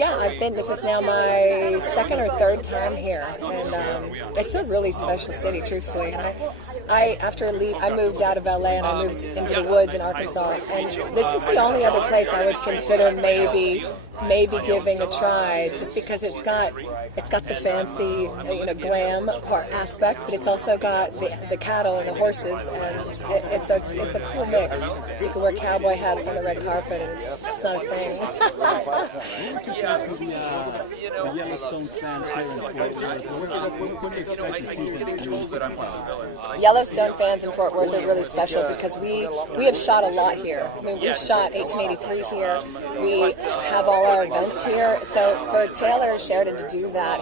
Yeah, I've been. This is now my second or third time here, and it's a really special city, truthfully. And I moved out of LA and I moved into the woods in Arkansas, and this is the only other place I would consider maybe giving a try, just because it's got the fancy glam part aspect, but it's also got the cattle and the horses, and it's a cool mix. You can wear cowboy hats on the red carpet, and it's not a thing. The Yellowstone fans here in Fort Worth, what do you expect to see from Yellowstone fans in Fort Worth are really special because we have shot a lot here. I mean, we've shot 1883 here. We have all our events here. So for Taylor Sheridan to do that,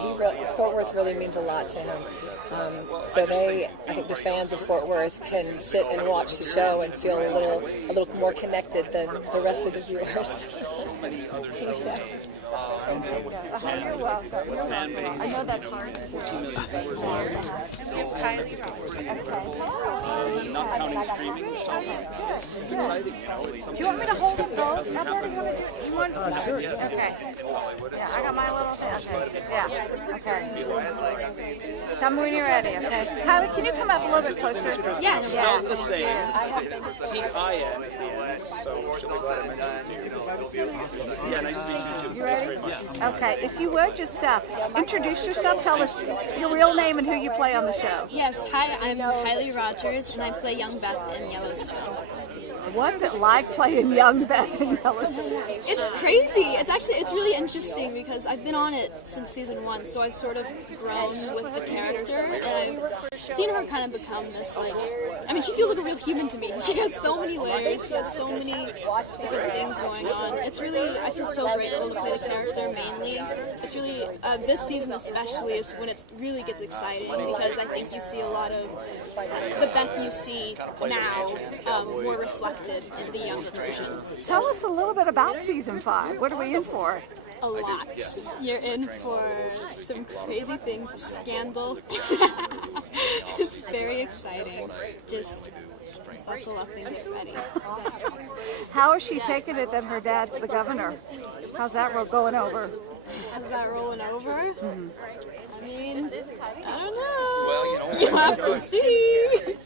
Fort Worth really means a lot to him. So I think the fans of Fort Worth can sit and watch the show and feel a little more connected than the rest of the viewers. Yeah. You're welcome. I know that's hard. Kylie Rogers. not counting streaming, so it's exciting. Do you want me to hold them both? You want to? Sure. Okay. Yeah, I got my little thing. Okay. Yeah. Okay. Tell me when you're ready. Okay. Kylie, can you come up a little bit closer? Yes. Not the same. T-I-N at the end. So should we go ahead and mention it to you? Yeah, nice to meet you too. You ready? Yeah. Okay. If you would, just introduce yourself. Tell us your real name and who you play on the show. Yes. Hi, I'm Kylie Rogers, and I play Young Beth in Yellowstone. What's it like playing Young Beth in Yellowstone? It's crazy. It's really interesting because I've been on it since season 1, so I've sort of grown with the character, and I've seen her kind of become this, she feels like a real human to me. She has so many layers, she has so many different things going on. It's really, I feel so grateful to play the character mainly. It's really, this season especially is when it really gets exciting, because I think you see a lot of the Beth you see now more reflected in the younger version. Tell us a little bit about season 5. What are we in for? A lot. You're in for some crazy things, scandal. It's very exciting. Just buckle up and get ready. How is she taking it that her dad's the governor? How's that going over? How's that rolling over? Mm-hmm. I don't know. You have to see.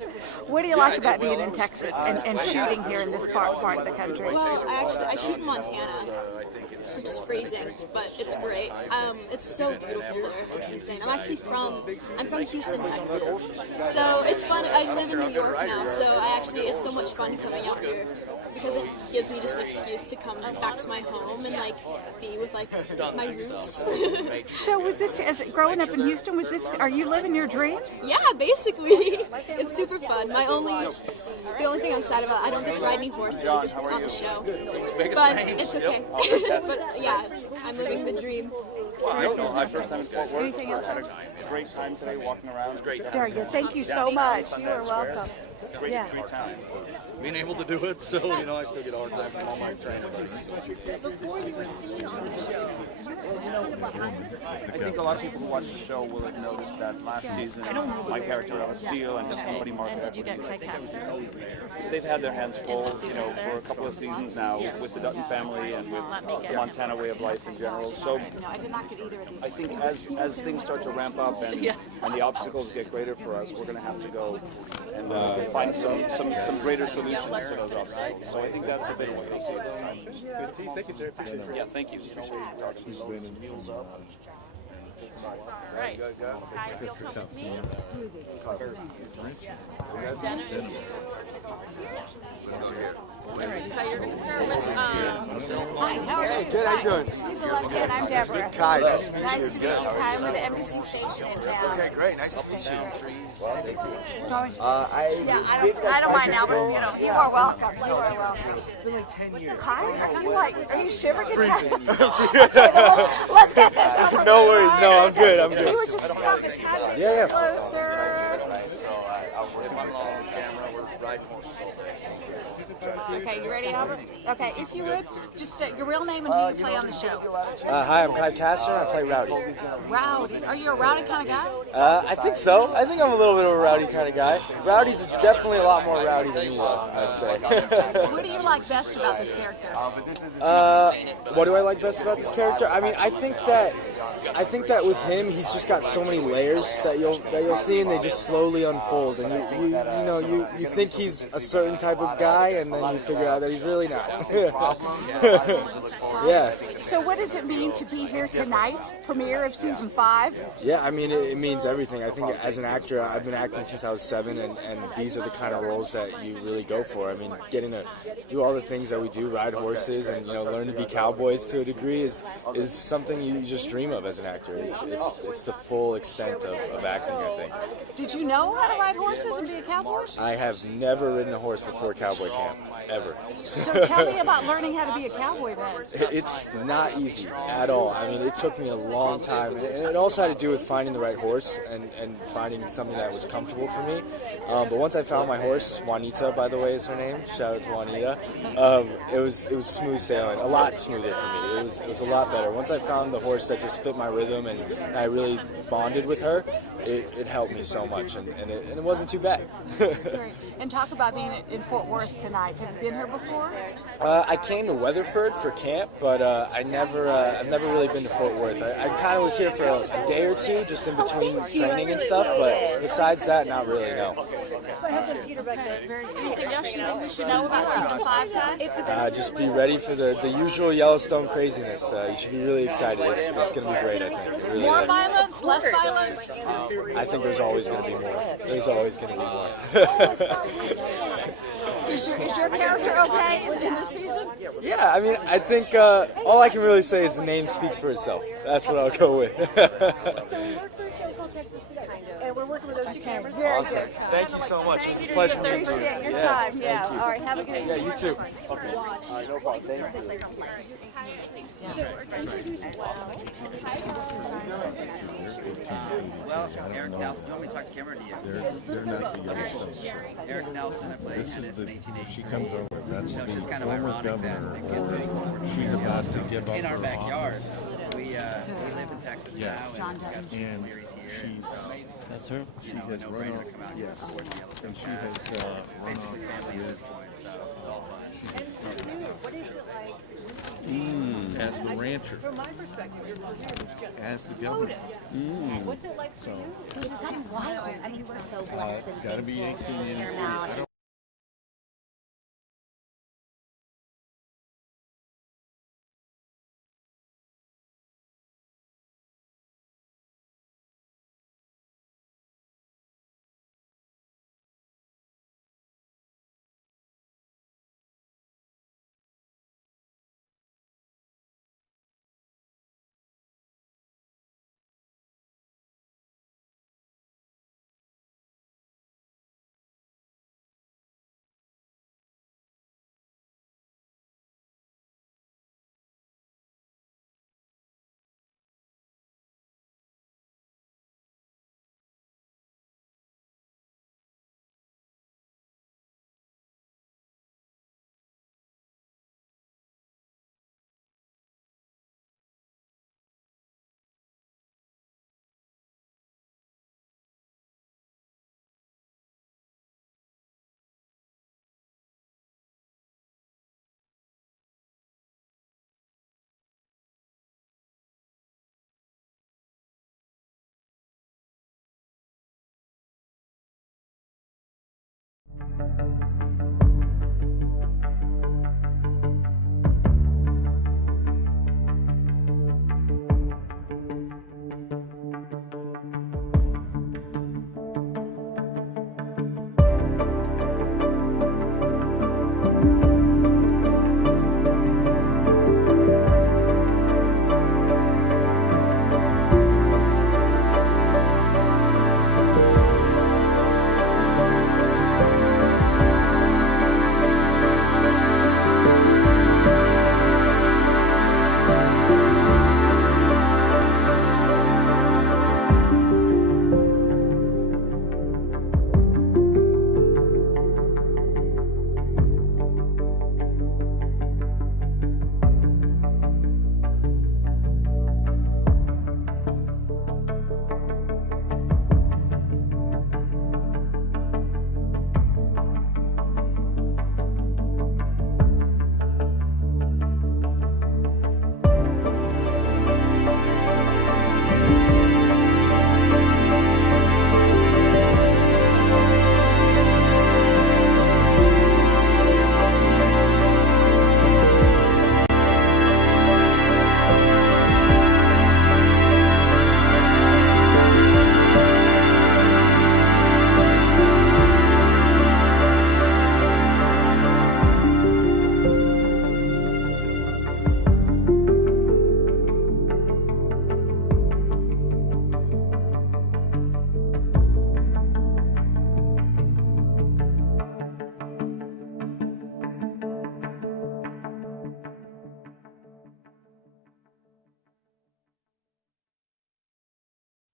What do you like about being in Texas and shooting here in this part of the country? Well, I shoot in Montana, which is freezing, but it's great. It's so beautiful there. It's insane. I'm from Houston, Texas. So it's fun. I live in New York now, so it's so much fun coming out here, because it gives me just an excuse to come back to my home and be with my roots. So was this, growing up in Houston, are you living your dream? Yeah, basically. It's super fun. The only thing I'm sad about, I don't get to ride any horses on the show. But it's okay. But yeah, I'm living the dream. My first time in Fort Worth. Anything else? I had a great time today walking around. Great. Very good. Thank you so much. You are welcome. Great time. Being able to do it, so I still get a hard time from all my training buddies. Before you were seen on the show, I think a lot of people who watch the show will have noticed that last season, my character Asbille and his company Mark, they've had their hands full, for a couple of seasons now with the Dutton family and with the Montana way of life in general. So I think as things start to ramp up and the obstacles get greater for us, we're going to have to go and find some greater solutions to those obstacles. So I think that's a bit of what you'll see this time. Good tease. Thank you, sir. Appreciate it. Yeah, thank you. Meals up. right. How you feel come with me? Okay, you're going to start with, Hi, how are you? Good, how you doing? He's a Logan, I'm Deborah. Kai, nice to meet you. Nice to meet you, Kai. I'm with the NBC station in town. Okay, great. Nice to meet you. I don't mind now, but you are welcome. You are welcome. It's been like 10 years. Kai, are you shivering? Let's get this over with. No worries. No, I'm good. I'm good. You were just talking closer. So I was with my mom, camera. We're riding horses all day. Okay, you ready, Albert? Okay, if you would, just your real name and who you play on the show. Hi, I'm Kai Castor, and I play Rowdy. Rowdy. Are you a rowdy kind of guy? I think so. I think I'm a little bit of a rowdy kind of guy. Rowdy's definitely a lot more rowdy than me, though, I'd say. What do you like best about this character? What do I like best about this character? I mean, I think that with him, he's just got so many layers that you'll see, and they just slowly unfold. And you think he's a certain type of guy, and then you figure out that he's really not. Yeah. So what does it mean to be here tonight, premiere of season 5? Yeah, I mean, it means everything. I think as an actor, I've been acting since I was 7, and these are the kind of roles that you really go for. I mean, getting to do all the things that we do, ride horses, and learn to be cowboys to a degree is something you just dream of as an actor. It's the full extent of acting, I think. Did you know how to ride horses and be a cowboy? I have never ridden a horse before cowboy camp, ever. So tell me about learning how to be a cowboy then. It's not easy at all. I mean, it took me a long time, and it also had to do with finding the right horse and finding something that was comfortable for me. But once I found my horse, Juanita, by the way, is her name. Shout out to Juanita. It was smooth sailing, a lot smoother for me. It was a lot better. Once I found the horse that just fit my rhythm and I really bonded with her, it helped me so much, and it wasn't too bad. Great. And talk about being in Fort Worth tonight. Have you been here before? I came to Weatherford for camp, but I've never really been to Fort Worth. I kind of was here for a day or two, just in between training and stuff, but besides that, not really, no. Okay, very good. Anything else you think we should know about season 5, guys? Just be ready for the usual Yellowstone craziness. You should be really excited. It's going to be great, I think. It really More is. violence? Less violence? I think there's always going to be more. There's always going to be more. Is your character okay in this season? Yeah, I mean, I think all I can really say is the name speaks for itself. That's what I'll go with. And we're working with those two cameras. Very Awesome. good. Thank you so much. It's a pleasure. Appreciate your time. Yeah. Thank you. All right. Have a good Yeah, evening. you too. No problem. Thank you. Well, Eric Nelson. You want me to talk to Cameron or to you? They're not the Yellowstone. Eric Nelson, I played This Ennis is in the, 1883. she comes over, that's So it's the just kind of former ironic governor, that Gil Birmingham she's about to give up in our her backyard. office. We live in Texas Yes. now, and we've got a And series here. she's, So, that's her, she you know, a has run no-brainer off, to come out here and yes, support the Yellowstone and she has cast. run Basically off family at with, this point, so it's all fun. as the rancher, as the governor. What's it like for you? It's kind of wild. I mean, we're so blessed and Gotta be thankful to 18 be and here 40. now. I don't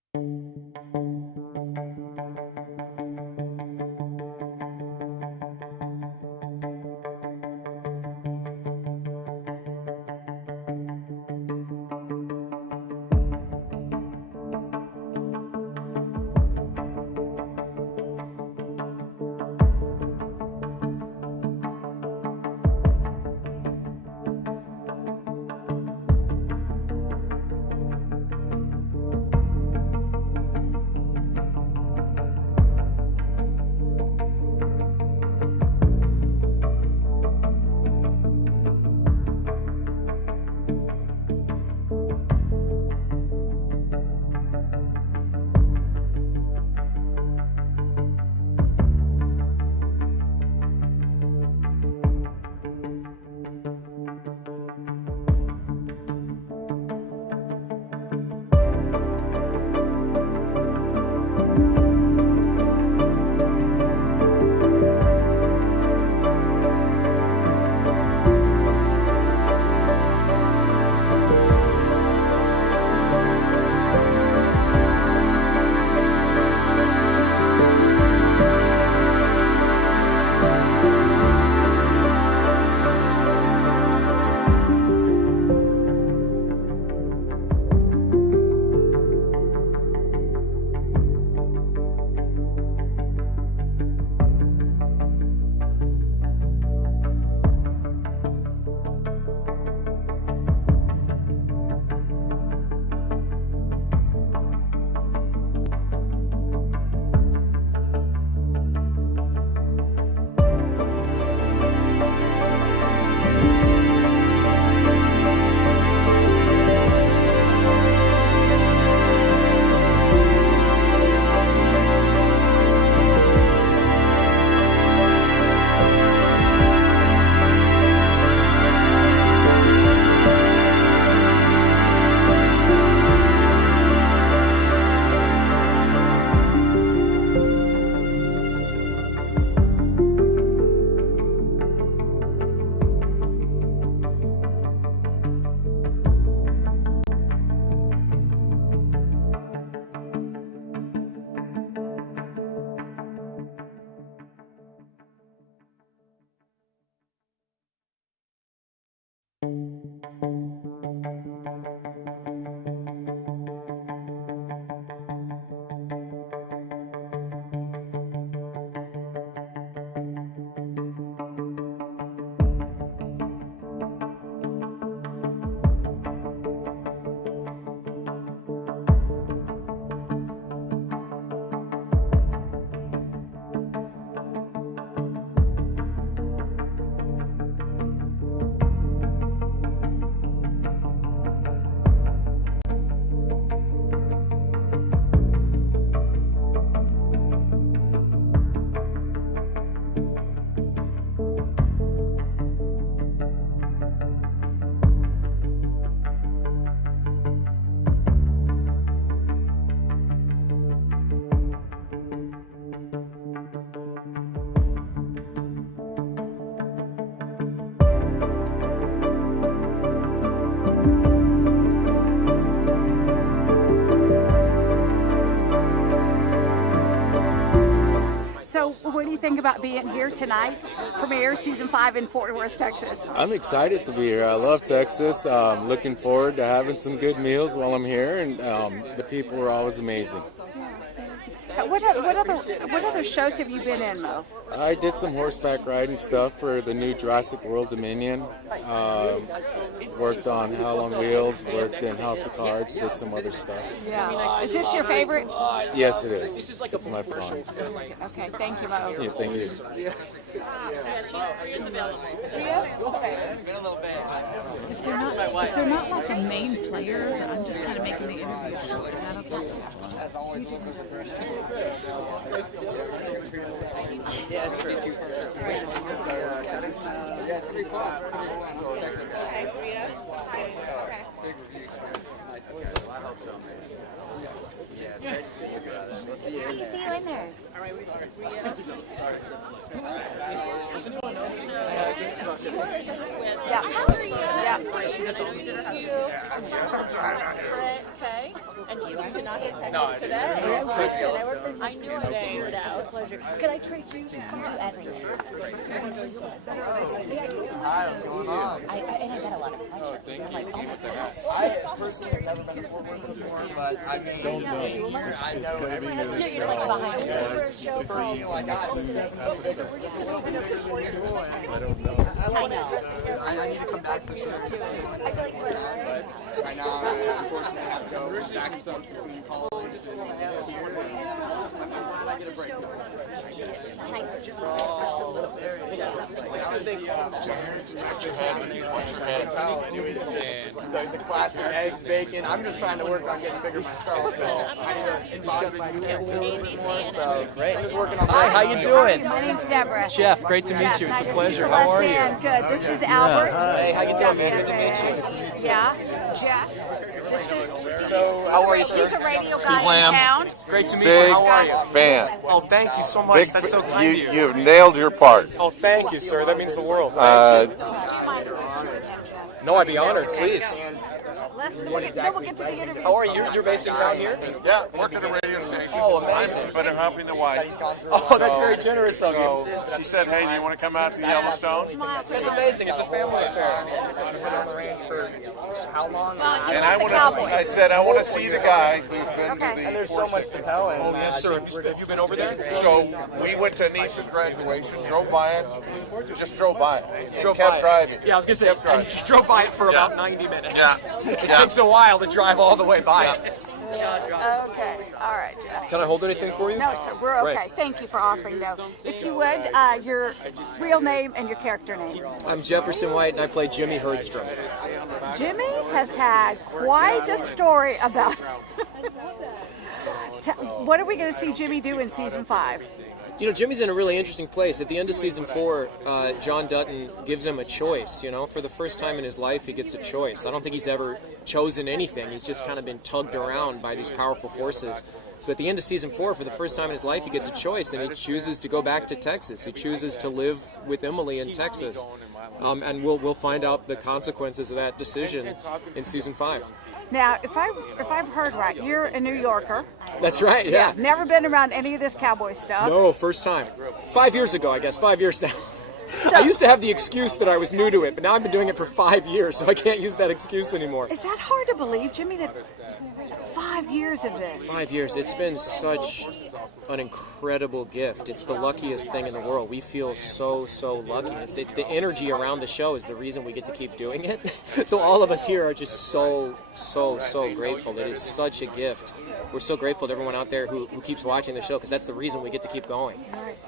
So what do you think about being here tonight? Premiere season 5 in Fort Worth, Texas. I'm excited to be here. I love Texas. Looking forward to having some good meals while I'm here, and the people are always amazing. What other shows have you been in, Mo? I did some horseback riding stuff for the new Jurassic World Dominion. Worked on Hell on Wheels, worked in House of Cards, did some other stuff. Yeah. Is this your favorite? Yes, it is. It's my fun. Okay, thank you, Mo. Yeah, thank you. If they're not like a main player, I'm just kind of making the interview short. Is that okay? Yeah, that's true. I hope so, man. Yeah, it's great to see you, brother. We'll see you in there. See you in there. All right, Yeah. How are you? Yeah. Okay. And you did not get texted today. I work from I knew I would figure it out. It's a pleasure. Can I treat you? Just come to everything. Hi, what's going on? And I got a lot of pressure. I'm like, oh my God. I personally have never been to Fort Worth before, but I mean, I know everything. You're like behind the camera show for all Like we're just a little bit of I don't know. I know. I need to come back for sure. But right now, I unfortunately have to go back and forth between college and here. When I get a break. The classic eggs, bacon. I'm just trying to work on getting bigger myself, so I need to involve my kids a little bit more. So I'm just working on. Hi, how you doing? My name's Deborah. Jeff, great to meet you. It's a pleasure. How are you? Good. This is Albert. Hey, how you doing, man? Good to meet you. Yeah. Jeff. This is Steve. How are you, sir? He's a radio guy in town. Great to meet you. How are you? Fan. Oh, thank you so much. That's so kind of you. You've nailed your part. Oh, thank you, sir. That means the world. No, I'd be honored. Please. We'll get to the interview. How are you? You're based in town here? Yeah, work at a radio station. Oh, amazing. But I'm helping the wife. Oh, that's very generous of you. She said, hey, do you want to come out to Yellowstone? That's amazing. It's a family affair. How long? And I said, I want to see the guy who's been to the And there's so much to tell him. Oh, yes, sir. Have you been over there? So we went to Niece's graduation, drove by it, just drove by it. Drove kept by it. driving. Yeah, I was going to say, and you drove by it for about 90 minutes. Yeah. It takes a while to drive all the way by it. Okay. All right, Jeff. Can I hold anything for you? No, sir. We're okay. Great. Thank you for offering, though. If you would, your real name and your character name. I'm Jefferson White, and I play Jimmy Herdstrom. Jimmy has had quite a story about. What are we going to see Jimmy do in season 5? You know, Jimmy's in a really interesting place. At the end of season 4, John Dutton gives him a choice, you know. For the first time in his life, he gets a choice. I don't think he's ever chosen anything. He's just kind of been tugged around by these powerful forces. So at the end of season 4, for the first time in his life, he gets a choice, and he chooses to go back to Texas. He chooses to live with Emily in Texas. And we'll find out the consequences of that decision in season 5. Now, if I've heard right, you're a New Yorker. That's right, yeah. Never been around any of this cowboy stuff. No, first time. 5 years ago, I guess. 5 years now. I used to have the excuse that I was new to it, but now I've been doing it for 5 years, so I can't use that excuse anymore. Is that hard to believe, Jimmy, that 5 years of this? 5 years. It's been such an incredible gift. It's the luckiest thing in the world. We feel so lucky. It's the energy around the show is the reason we get to keep doing it. So all of us here are just so grateful. It is such a gift. We're so grateful to everyone out there who keeps watching the show, because that's the reason we get to keep going.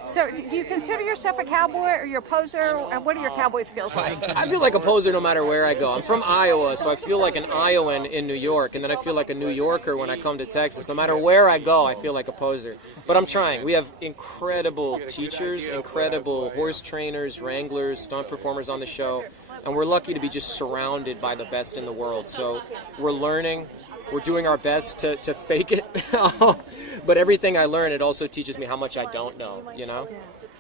So do you consider yourself a cowboy, or you're a poser? And what are your cowboy skills like? I feel like a poser no matter where I go. I'm from Iowa, so I feel like an Iowan in New York, and then I feel like a New Yorker when I come to Texas. No matter where I go, I feel like a poser. But I'm trying. We have incredible teachers, incredible horse trainers, wranglers, stunt performers on the show, and we're lucky to be just surrounded by the best in the world. So we're learning. We're doing our best to fake it, but everything I learn, it also teaches me how much I don't know, you know?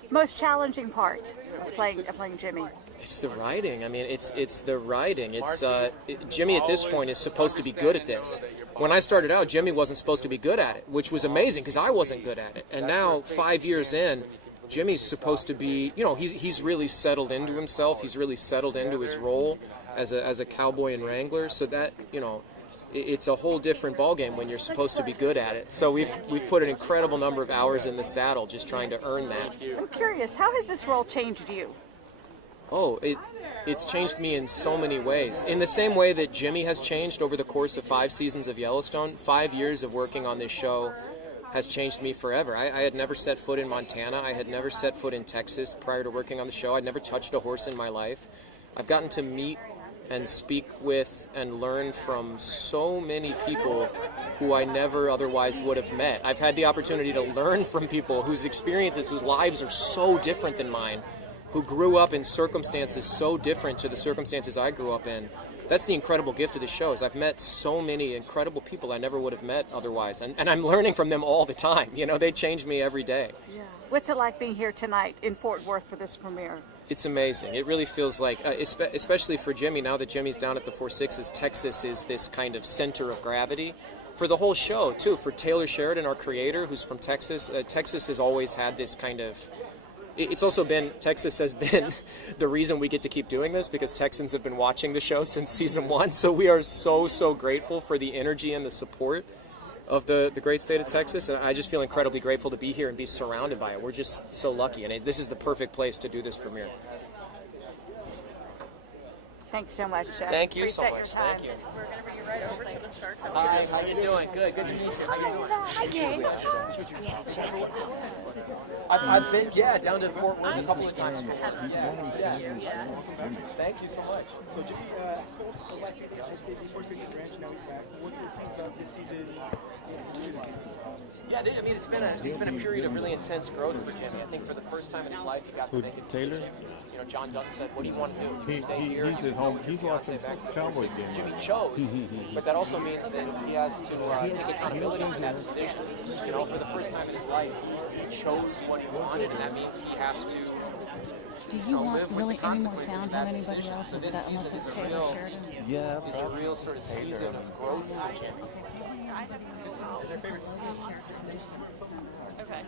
Most challenging part of playing Jimmy? It's the writing. I mean, it's the writing. Jimmy at this point is supposed to be good at this. When I started out, Jimmy wasn't supposed to be good at it, which was amazing because I wasn't good at it. And now, 5 years in, Jimmy's supposed to be, you know, he's really settled into himself. He's really settled into his role as a cowboy and wrangler. So that, you know, it's a whole different ballgame when you're supposed to be good at it. So we've put an incredible number of hours in the saddle just trying to earn that. I'm curious, how has this role changed you? Oh, it's changed me in so many ways. In the same way that Jimmy has changed over the course of 5 seasons of Yellowstone, 5 years of working on this show has changed me forever. I had never set foot in Montana. I had never set foot in Texas prior to working on the show. I'd never touched a horse in my life. I've gotten to meet and speak with and learn from so many people who I never otherwise would have met. I've had the opportunity to learn from people whose experiences, whose lives are so different than mine, who grew up in circumstances so different to the circumstances I grew up in. That's the incredible gift of the show, is I've met so many incredible people I never would have met otherwise. And I'm learning from them all the time. You know, they change me every day. Yeah. What's it like being here tonight in Fort Worth for this premiere? It's amazing. It really feels like, especially for Jimmy, now that Jimmy's down at the 4 Sixes, Texas is this kind of center of gravity for the whole show too. For Taylor Sheridan, our creator, who's from Texas. Texas has always had this kind of. It's also been, Texas has been the reason we get to keep doing this, because Texans have been watching the show since season 1. So we are so grateful for the energy and the support of the great state of Texas. And I just feel incredibly grateful to be here and be surrounded by it. We're just so lucky. And this is the perfect place to do this premiere. Thank you so much, Jeff. Thank you so Appreciate much. your time. Thank you. We're going to bring you right over to the start time. Hi, how you doing? Good to meet you. How you doing? Hi, Kay. I've been, down to Fort Worth a couple of times. Thank you so much. So Jimmy, the last season, before season ranch, now he's back. What do you think about this season? Yeah, I mean, it's been a period of really intense growth for Jimmy. I think for the first time in his life, he got to make a decision. Taylor? You know, John Dutton said, "What do you want to do? Stay here." He's at home. He's watching Cowboys game. Jimmy chose, but that also means that he has to take accountability for that decision. You know, for the first time in his life, he chose what he wanted, and that means he has to. Do you want really any more sound from anybody else with that unless it's Taylor Sheridan? Yeah, It's a real sort of season of growth for Jimmy. Okay.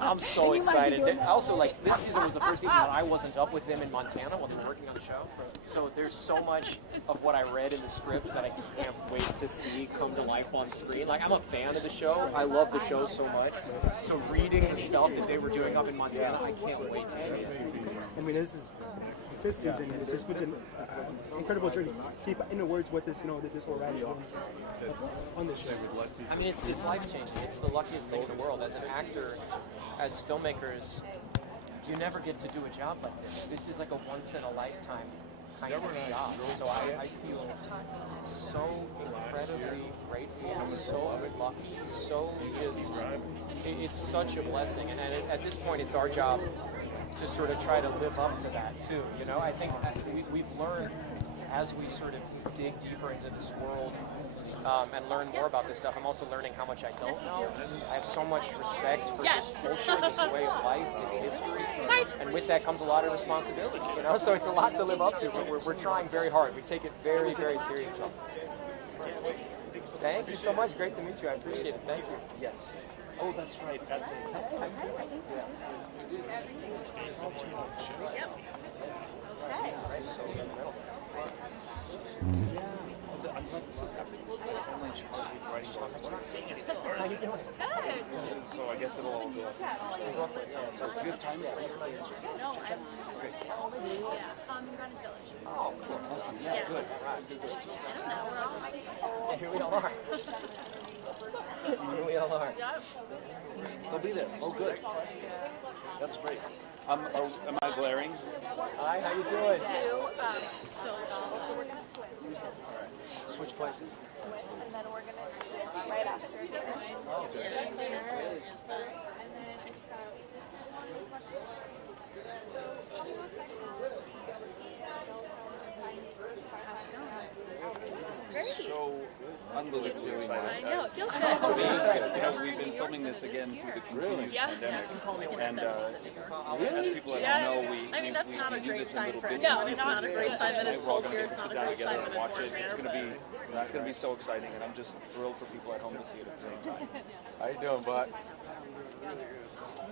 I'm so excited. Also, like, this season was the first season that I wasn't up with them in Montana while they were working on the show. So there's so much of what I read in the script that I can't wait to see come to life on screen. Like, I'm a fan of the show. I love the show so much. So reading the stuff that they were doing up in Montana, I can't wait to see it. I mean, this is the 5th season, and it's just such an incredible journey. Keep into words what this, this whole ride is on this show. I mean, it's life-changing. It's the luckiest thing in the world. As an actor, as filmmakers, you never get to do a job like this. This is like a once-in-a-lifetime kind of job. So I feel so incredibly grateful, so lucky, so just, it's such a blessing. And at this point, it's our job to sort of try to live up to that too. You know, I think we've learned as we sort of dig deeper into this world and learn more about this stuff. I'm also learning how much I don't know. I have so much respect for this culture, this way of life, this history, and with that comes a lot of responsibility. You know, so it's a lot to live up to. But we're trying very hard. We take it very seriously. Thank you so much. Great to meet you. I appreciate it. Thank you. Yes. Oh, that's right. That's it. This is happening. I'm in charge of writing the How you doing? So I guess it'll all go. So it's a good time. No, Oh, cool. Awesome. Yeah, good. And here we all are. Here we all are. They'll be there. Oh, good. That's great. Am I glaring? Hi, how you doing? so we're going to Switch places. and then we're going to right after. Oh, good. So unbelievably excited. I know, it feels good. We've been filming this again through the continued pandemic, and as people that Yes. know, I mean, that's not a we do great this in sign little for bits No, and it's not a pieces. great sign that it's We're all cold gonna here. get It's to not sit a down great together sign and that watch it's it. cold It's gonna be so exciting, and I'm just thrilled for people at home to see it at the same time. How you doing, bud?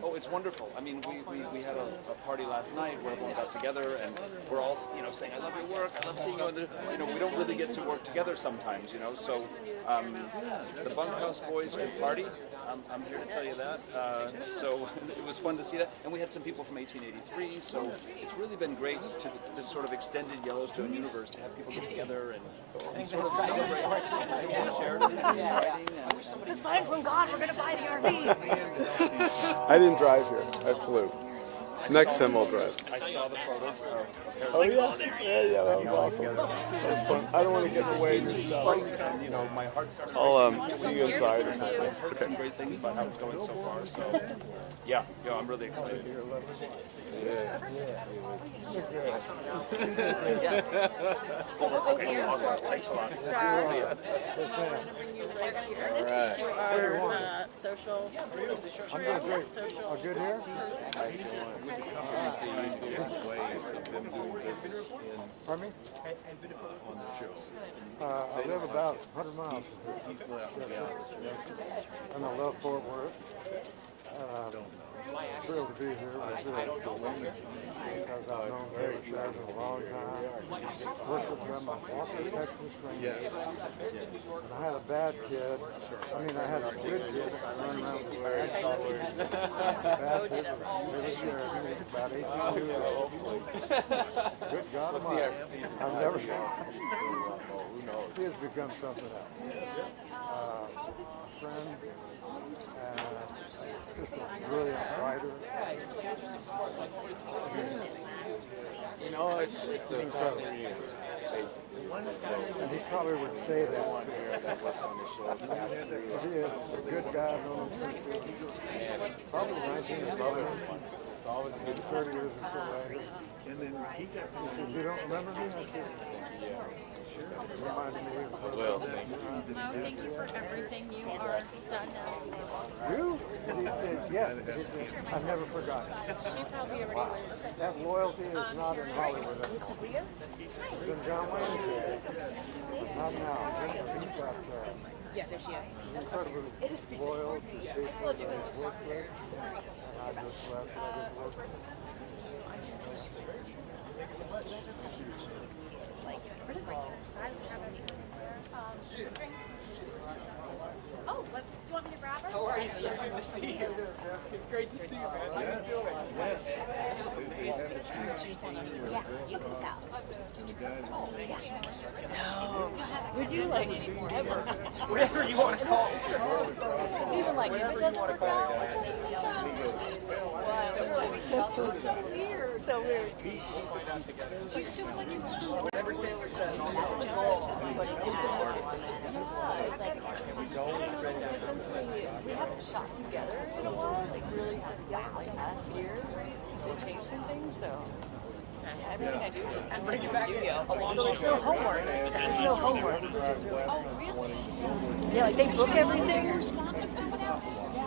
Oh, it's wonderful. I mean, we had a party last night where everyone got together, and we're all, saying, I love your work, I love seeing you. And we don't really get to work together sometimes, So the Bunkhouse Boys can party. I'm here to tell you that. So it was fun to see that. And we had some people from 1883, so it's really been great to this sort of extended Yellowstone universe to have people get together and sort of celebrate. It's a sign from God. We're gonna buy the RV. I didn't drive here. I flew. Next time I'll drive. I saw the photos of Oh yeah? Yeah, that was awesome. That was fun. I don't want to get in the way of your stuff. My heart started. I'll see you inside or something. I've heard some great things about how it's going so far. So, yeah, I'm really excited. Okay, awesome. Thanks a lot. See ya. All right. To our social social. I'm doing great. Oh, good here? Pardon me? On the show. I live about 100 miles. And I love Fort Worth. Thrilled to be here because I've known David Sheridan a long time. Worked with him on Walker, Texas Rangers. And I had a bad kid. I mean, I had a good kid. I run around with bad kids. Bad kid. About 18 years old. Good God Almighty. I've never he has become something else. A friend. Just a brilliant writer. You know, it's incredible. And he probably would say that. He is a good guy. Probably 19 brother. It's always been 30 years or so later. And then he said, "You don't remember me?" I said, reminded me of well, Mo, thank you for everything you are done now. You? And he said, yes. I've never forgotten. She probably already was. That loyalty is not in Hollywood. It's in John Wayne. Not now. He's got Yeah, there she is. incredibly loyal to the people that he's worked with. And I just left work. Oh, do you want me to grab her? How are you, sir? Good to see you. It's great to see you, man. How you doing? Yeah, you can tell. No. Would you like forever? Whatever you want to call it, sir. It's even like if it doesn't work out. Wow. So weird. So weird. Do you still feel like you want Whatever Taylor says, I'll we haven't shot together in a while, like really like last year. They changed some things, so everything I do is just in the studio. So there's no homework. There's no homework. Oh, really? Yeah, like they book everything. Yeah,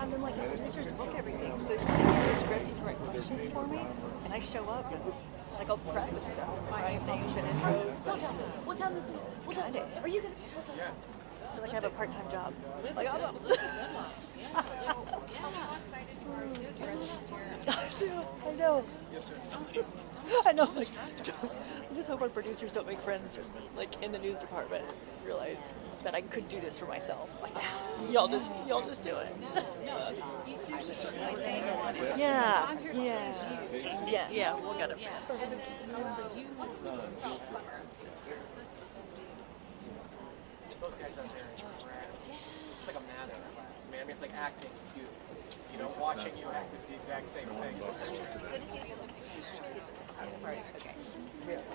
and then like the producers book everything. So you can get a script, you can write questions for me, and I show up and like I'll practice stuff, write things and intros. But what time is it? What time? Are you gonna? I feel like I have a part-time job. Like, I know. I know. Like, I just hope our producers don't make friends, like in the news department, realize that I could do this for myself. Like, y'all just do it. There's a certain thing. Yeah. We'll get it. Those guys out there are rad. It's like a master class, man. I mean, it's like acting with you. You know, watching you act is the exact same thing. Okay.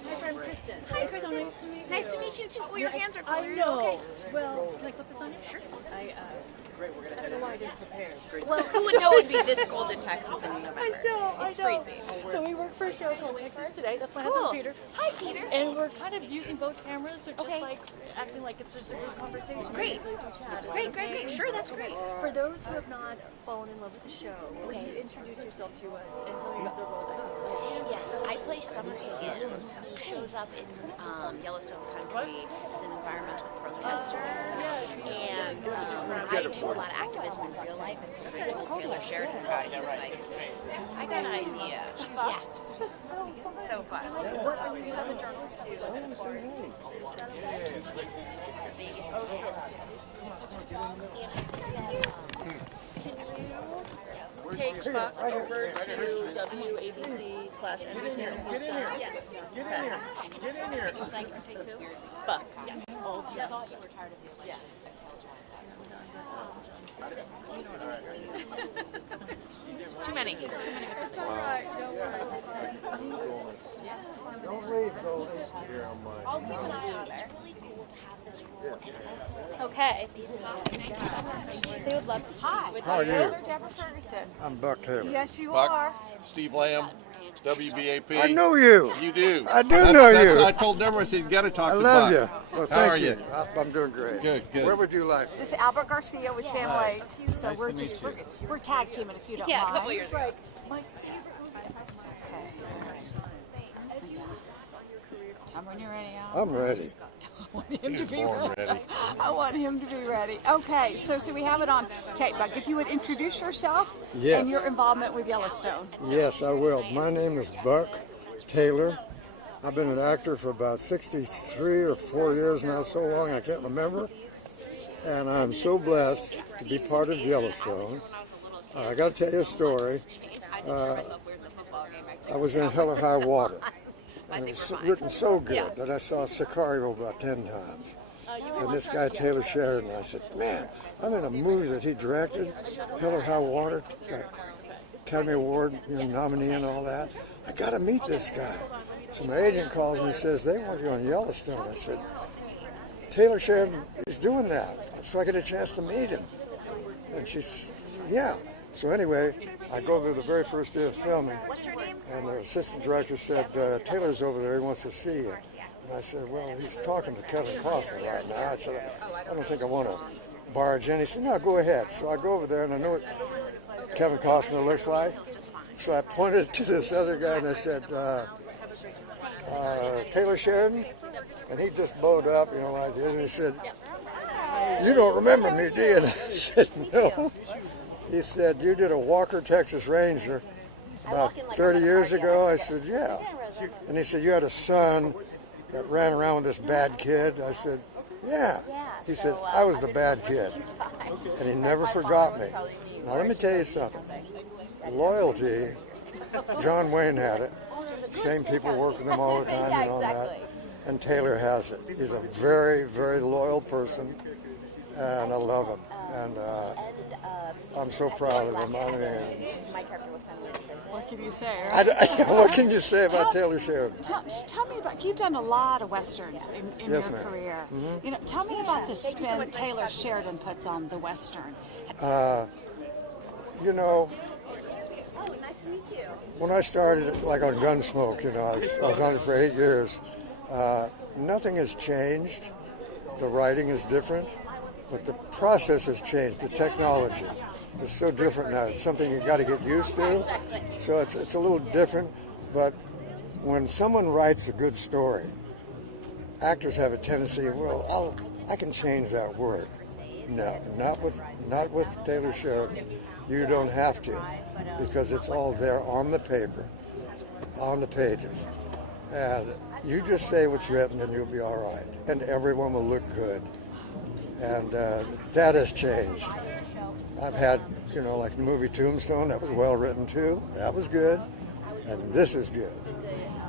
Hi, friend Kristen. Hi, Kristen. Nice to meet you too. Oh, your hands are cold. I know. Okay. Well, can I clip this on you? Sure. Great, we're gonna head I didn't prepare. Well, who would know it'd be this cold in Texas in November? It's I know. freezing. So we work for a show called Texas Today. That's my husband Peter. Hi, Peter. And we're kind of using both cameras, so just like acting like it's just a good conversation. Great. Great. Sure, that's great. For those who have not fallen in love with the show, can you introduce yourself to us and tell me about the role that you play? Yes, I play Summer Higgins, who shows up in Yellowstone country as an environmental protester. And I do a lot of activism in real life, and so when I told Taylor Sheridan about it, he was like, I got an idea. Yeah. So fun. What do you have a journal to do? This season is the biggest hit. Take Buck over to WABC/NBC. Get in here. Yes. Get in here. Get in here. It's like, take who? Buck. Yes. Oh, I thought you were tired of the elections. Too many with this. It's all right. Don't worry. Don't leave, though. I'll keep an eye on it. It's really cool to have this role. Okay. Thank you so much. They would love to see you. How are you? Deborah Ferguson. I'm Buck Taylor. Yes, you Buck. are. Steve Lamb. WBAP. I know you. You do. I do know you. I told Deborah, I said, you got to talk I to love Buck. you. Well, How are thank you? I'm doing great. Good, good. Where would you like? This is Albert Garcia with Jam White. So we're tag teaming if you don't mind. a couple years ago. Tell me when you're ready, Al. I'm ready. I want him to be born ready. ready. I want him to be ready. Okay, so we have it on tape. Buck, if you would introduce yourself Yes. and your involvement with Yellowstone. Yes, I will. My name is Buck Taylor. I've been an actor for about 63 or 4 years now, so long I can't remember. And I'm so blessed to be part of Yellowstone. I got to tell you a story. I was in Hell or High Water. And it was written so good that I saw Sicario about 10 times. And this guy, Taylor Sheridan, I said, man, I'm in a movie that he directed, Hell or High Water, got Academy Award nominee and all that. I got to meet this guy. So my agent calls me and says, they want you on Yellowstone. I said, Taylor Sheridan is doing that. So I get a chance to meet him. And she's, yeah. So anyway, I go there the very first day of filming, and the assistant director said, Taylor's over there, he wants to see you. And I said, well, he's talking to Kevin Costner right now. I said, I don't think I want to barge in. He said, no, go ahead. So I go over there, and I know what Kevin Costner looks like. So I pointed to this other guy, and I said, Taylor Sheridan? And he just bowed up, like this, and he said, you don't remember me, do you? And I said, no. He said, you did a Walker, Texas Ranger about 30 years ago? I said, yeah. And he said, you had a son that ran around with this bad kid? I said, yeah. He said, I was the bad kid. And he never forgot me. Now, let me tell you something. Loyalty, John Wayne had it. Same people work with him all the time and all that. And Taylor has it. He's a very, very loyal person, and I love him. And I'm so proud of him. I mean, what can you say? Right? What can you say about Taylor Sheridan? Tell me about, you've done a lot of Westerns in Yes, your ma'am. career. Mhm. Tell me about the spin Taylor Sheridan puts on the Western. When I started, like on Gunsmoke, I was on it for 8 years. Nothing has changed. The writing is different, but the process has changed. The technology is so different now. It's something you got to get used to. So it's a little different. But when someone writes a good story, actors have a tendency, well, I can change that word. No, not with Taylor Sheridan. You don't have to, because it's all there on the paper, on the pages. And you just say what's written and you'll be all right. And everyone will look good. And that has changed. I've had, like the movie Tombstone, that was well written too. That was good. And this is good.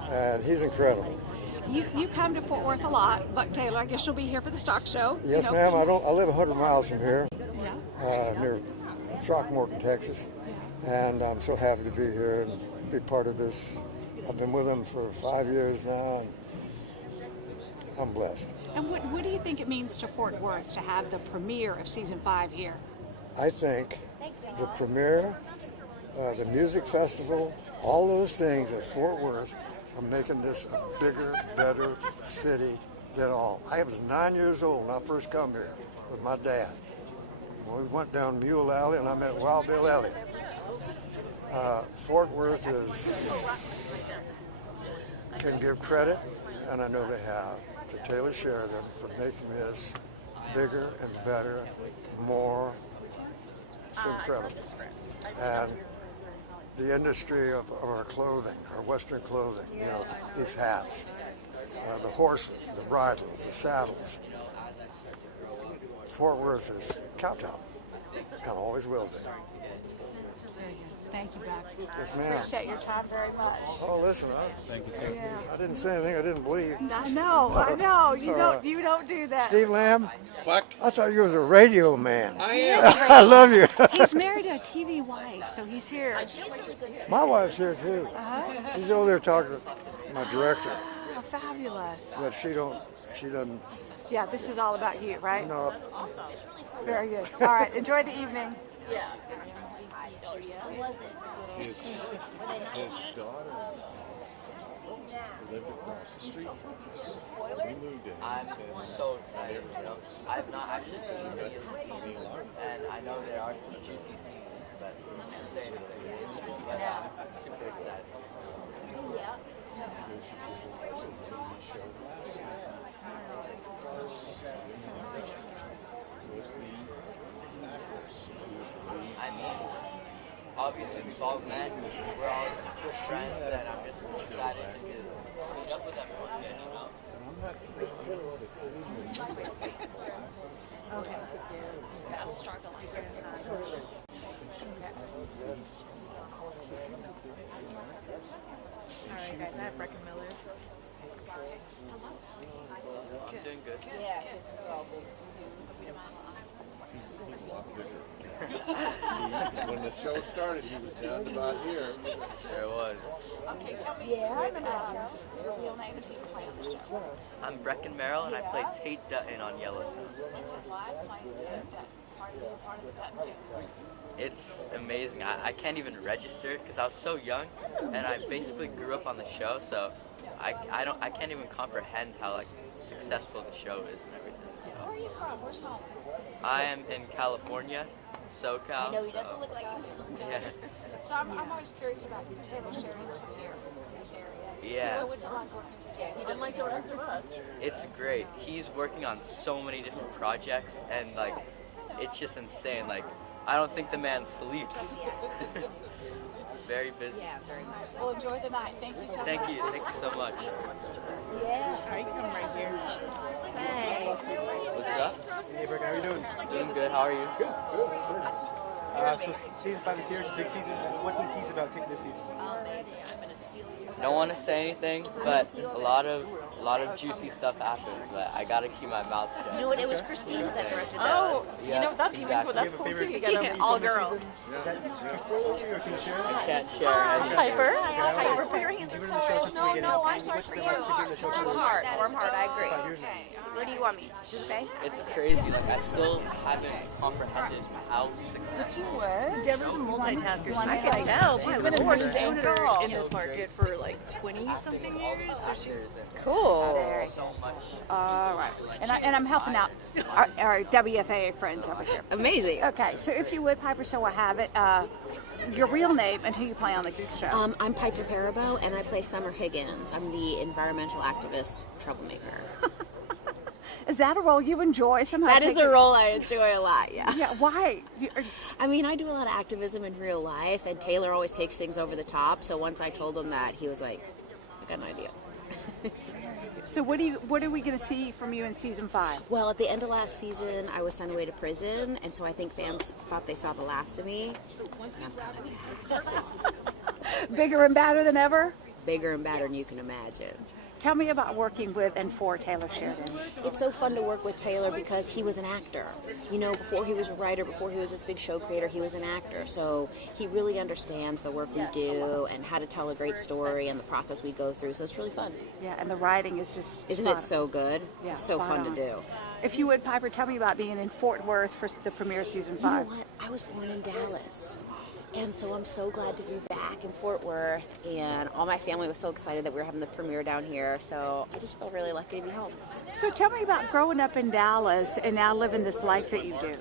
And he's incredible. You come to Fort Worth a lot, Buck Taylor. I guess you'll be here for the stock show. Yes, ma'am. I live 100 miles from here, Yeah. near Throckmorton, Texas. And I'm so happy to be here and be part of this. I've been with them for 5 years now, and I'm blessed. And what do you think it means to Fort Worth to have the premiere of season 5 here? I think the premiere, the music festival, all those things at Fort Worth are making this a bigger, better city than all. I was 9 years old when I first come here with my dad. We went down Mule Alley and I met Wild Bill Elliott. Fort Worth can give credit, and I know they have, to Taylor Sheridan for making this bigger and better, more. It's incredible. And the industry of our clothing, our Western clothing, these hats, the horses, the bridles, the saddles. Fort Worth is cowtown, and always will be. Thank you, Buck. Yes, ma'am. Appreciate your time very much. Oh, listen, Thank you, sir. I didn't say anything I didn't believe. I know. You don't do that. Steve Lamb? Buck? I thought you was a radio man. I He am. is a radio I love you. He's married to a TV wife, so he's here. My wife's here too. She's over there talking to my director, Oh, fabulous. but she doesn't. Yeah, this is all about you, right? No. Very good. All right, enjoy the evening. His daughter who lived across the street from us. We moved in. I'm so excited. I've not actually seen any of the scenes, and I know there are some juicy scenes, but I can't say anything. But I'm super excited. I mean, obviously we've all met, we're all good friends, and I'm just excited just to meet up with everyone again, you know? Okay. That'll start the light. All right, guys. I have Brecken Miller. I'm doing good. Yeah. He's a lot bigger. When the show started, he was down about here. There it was. Okay, tell me your real name and who you play on the show. I'm Brecken Merrill, and I play Tate Dutton on Yellowstone. It's amazing. I can't even register because I was so young, and I basically grew up on the show, so I can't even comprehend how like successful the show is and everything. So. Where are you from? Where's home? I am in California, SoCal. I know he doesn't look like he Yeah. So I'm always curious about Taylor Sheridan's from here, in this area. Yeah. So what's it like working for Taylor? He doesn't like the rest of us. It's great. He's working on so many different projects, and like, it's just insane. Like, I don't think the man sleeps. Very busy. Yeah, very much. Well, enjoy the night. Thank you so much. Thank you so much. Yeah. All right, you come right here. Thanks. What's up? Hey, Brecken, how are you doing? Doing good. How are you? Good. So season 5 is here. It's a big season. What can you tease about this season? Don't want to say anything, but a lot of juicy stuff happens. But I gotta keep my mouth shut. You know what? It was Christina that directed those. Oh, Yeah, you know that's exactly. even that's cool too. You got all girls. Is that too spoiled or can you share it? I can't share anything. Piper. Piper, put your hands aside. No, I'm sorry for you. Warm heart. I agree. Okay. Where do you want me? Tuesday? It's crazy. Like, I still haven't comprehended how successful. Deborah's a multitasker. I can tell. She's My been Lord, a she's doing it anchor all. in this market for like 20-something years. So she's Cool. So much. all right. And I'm helping out our WFAA friends over here. Amazing. Okay, so if you would, Piper, so I have it. Your real name and who you play on the show. I'm Piper Perabo, and I play Summer Higgins. I'm the environmental activist troublemaker. Is that a role you enjoy somehow? That is a role I enjoy a lot, yeah. Yeah, why? I mean, I do a lot of activism in real life, and Taylor always takes things over the top, so once I told him that, he was like, I got an idea. So what are we going to see from you in season 5? Well, at the end of last season, I was sent away to prison, and so I think fans thought they saw the last of me. And I'm kind of Bigger and badder than ever? bigger and badder than you can imagine. Tell me about working with and for Taylor Sheridan. It's so fun to work with Taylor because he was an actor. You know, before he was a writer, before he was this big show creator, he was an actor. So he really understands the work we do and how to tell a great story and the process we go through. So it's really fun. Yeah, and the writing is just Isn't it so good? Yeah, It's so fun to do. If you would, Piper, tell me about being in Fort Worth for the premiere season 5. You know what? I was born in Dallas. And so I'm so glad to be back in Fort Worth, and all my family was so excited that we were having the premiere down here, so I just feel really lucky to be home. So tell me about growing up in Dallas and now living this life that you do.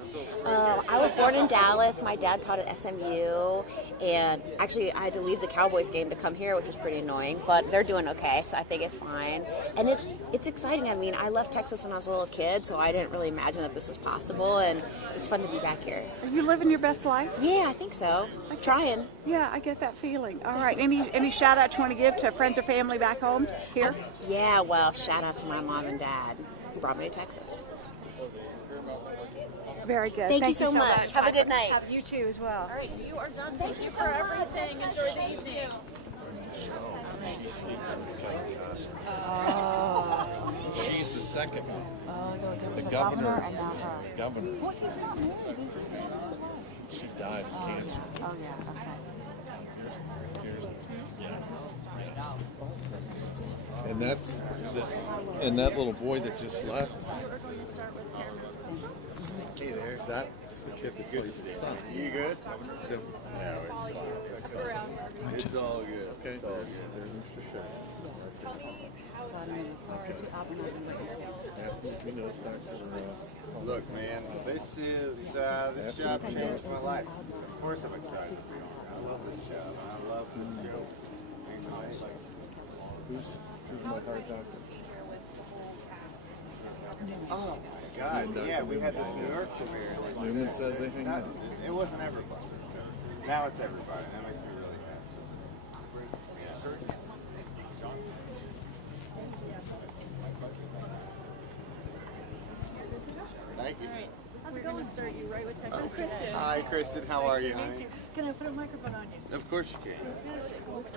I was born in Dallas. My dad taught at SMU, and actually I had to leave the Cowboys game to come here, which was pretty annoying, but they're doing okay, so I think it's fine. And it's exciting. I mean, I left Texas when I was a little kid, so I didn't really imagine that this was possible, and it's fun to be back here. Are you living your best life? Yeah, I think so. I'm trying. Yeah, I get that feeling. All right. Any shout out you want to give to friends or family back home here? Yeah, well, shout out to my mom and dad who brought me to Texas. Very good. Thank you so much. Have a good night. Have you too as well. All right, you are done. Thank you for everything. Enjoy the evening. She sleeps in the county hospital. Oh. She's the second one. Oh, The the governor and now her. Governor. Well, he's not married, is he? She died of cancer. Oh, yeah, okay. Here's and that's and that little boy that just left. Hey there. That's the kid that plays his son. You good? No, it's fine. It's all good. Okay. It's all good. There's Mr. Shea. Look, man, this job changed my life. Of course I'm excited. I love this job. I love this show. Who's my heart doctor? Oh my God! Yeah, we had this New York premiere. Newman says they hang out. It wasn't everybody. Now it's everybody. That makes me really happy. Thank you. How's it going, sir? You right with Texas? I'm Kristen. Hi, Kristen. How are you, honey? Can I put a microphone on you? Of course you can.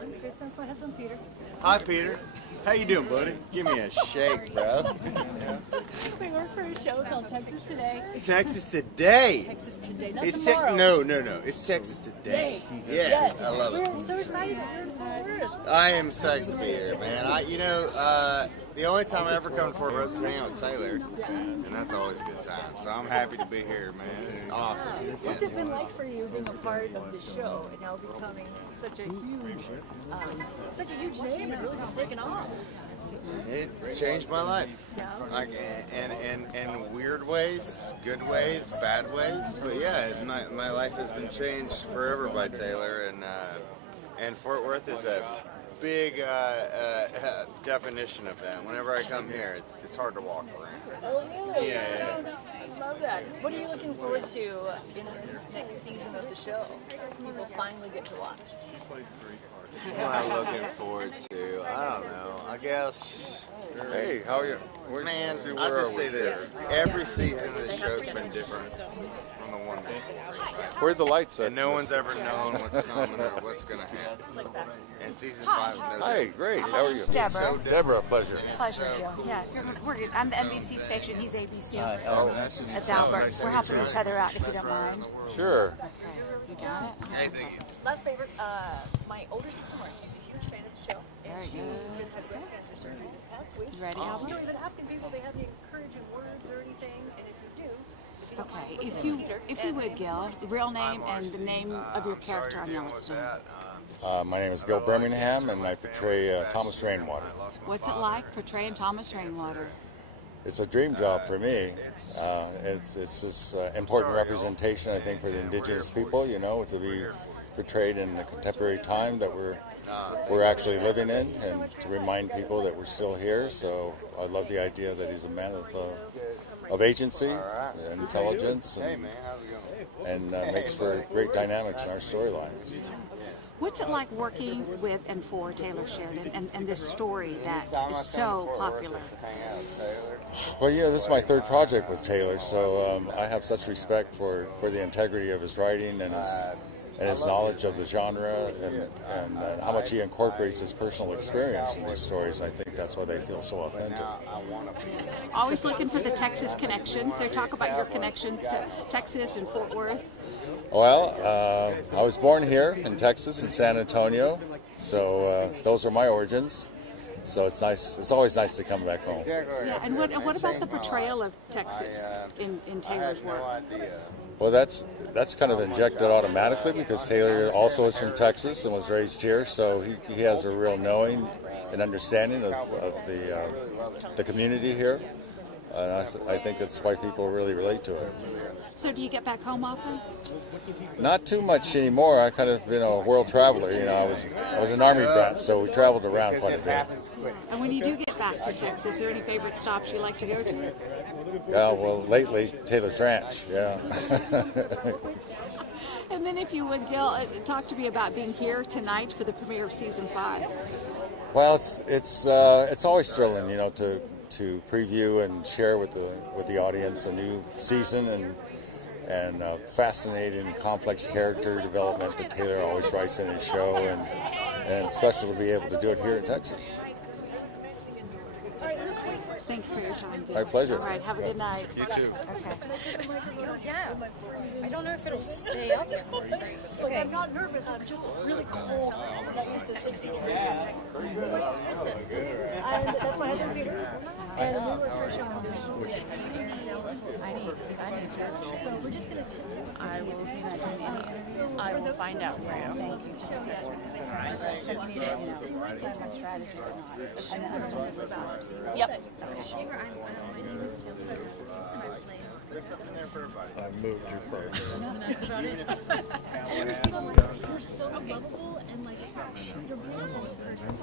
I'm Kristen. That's my husband, Peter. Hi, Peter. How you doing, buddy? Give me a shake, bro. We work for a show called Texas Today. Texas Today. Texas Today, not It's tomorrow. no. It's Texas Today. Yeah, Yes. I love it. We're so excited that you're in Fort Worth. I am psyched to be here, man. The only time I ever come to Fort Worth is hang out with Taylor, and that's always a good time. So I'm happy to be here, man. It's awesome. What's it been like for you being a part of the show and now becoming such a huge name and really just taking off? It changed my life, like, in weird ways, good ways, bad ways. But yeah, my life has been changed forever by Taylor, and Fort Worth is a big definition of that. Whenever I come here, it's hard to walk around. Oh, really? Yeah. I love that. What are you looking forward to in this next season of the show? People finally get to watch. What am I looking forward to? I don't know. I guess. Hey, how are you? Man, I'll just say this. Every season of the show's been different from the one before. Where are the lights at? And no one's ever known what's coming or what's going to happen. And season 5 is no Hi, different. great. How are you? Deborah. Deborah, pleasure. Pleasure, Gil. Yeah, we're good. I'm the NBC station. He's ABC. Oh, That's Albert. We're helping each other out, if you don't mind. Sure. Okay, you got it? Hey, thank you. Last favorite, my older sister Marcy's a huge fan of the show. Very And she good. just had breast cancer surgery this past week. You ready, Albert? So we've been asking people if they have any encouraging words or anything, and if you do, if you don't Okay, mind, if you would, Gil, the real name and the name of your character on Yellowstone. My name is Gil Birmingham, and I portray Thomas Rainwater. What's it like portraying Thomas Rainwater? It's a dream job for me. It's this important representation, I think, for the indigenous people, to be portrayed in the contemporary time that we're actually living in, and to remind people that we're still here. So I love the idea that he's a man of agency and intelligence, and makes for great dynamics in our storylines. What's it like working with and for Taylor Sheridan and this story that is so popular? Well, this is my third project with Taylor, so I have such respect for the integrity of his writing and his knowledge of the genre and how much he incorporates his personal experience in these stories. I think that's why they feel so authentic. Always looking for the Texas connections. So talk about your connections to Texas and Fort Worth. Well, I was born here in Texas, in San Antonio, so those are my origins. So it's nice. It's always nice to come back home. Yeah, and what about the portrayal of Texas in Taylor's work? Well, that's kind of injected automatically because Taylor also is from Texas and was raised here, so he has a real knowing and understanding of the community here. And I think that's why people really relate to it. So do you get back home often? Not too much anymore. I kind of been a world traveler. I was an Army brat, so we traveled around quite a bit. And when you do get back to Texas, are there any favorite stops you like to go to? Yeah, well, lately Taylor's Ranch. Yeah. And then, if you would, Gil, talk to me about being here tonight for the premiere of season 5. Well, it's always thrilling, to preview and share with the audience a new season and fascinating, complex character development that Taylor always writes in his show, and special to be able to do it here in Texas. Thank you for your time, Gil. My pleasure. All right, have a good night. You too. Okay. yeah. I don't know if it'll stay up. Like, I'm not nervous, I'm just really cold. I'm not used to 60 degrees. And that's why I has a computer. And a little pressure on I need to. So we're just going to chit-chat. I will see if I can. I will find out for you. Thank you. So if you need to, plan my strategies or not. And then I'm sort of about it. Yep. My name is Kelsey, and I play. I moved your program. That's about it. You're so lovable and like you're beautiful in person.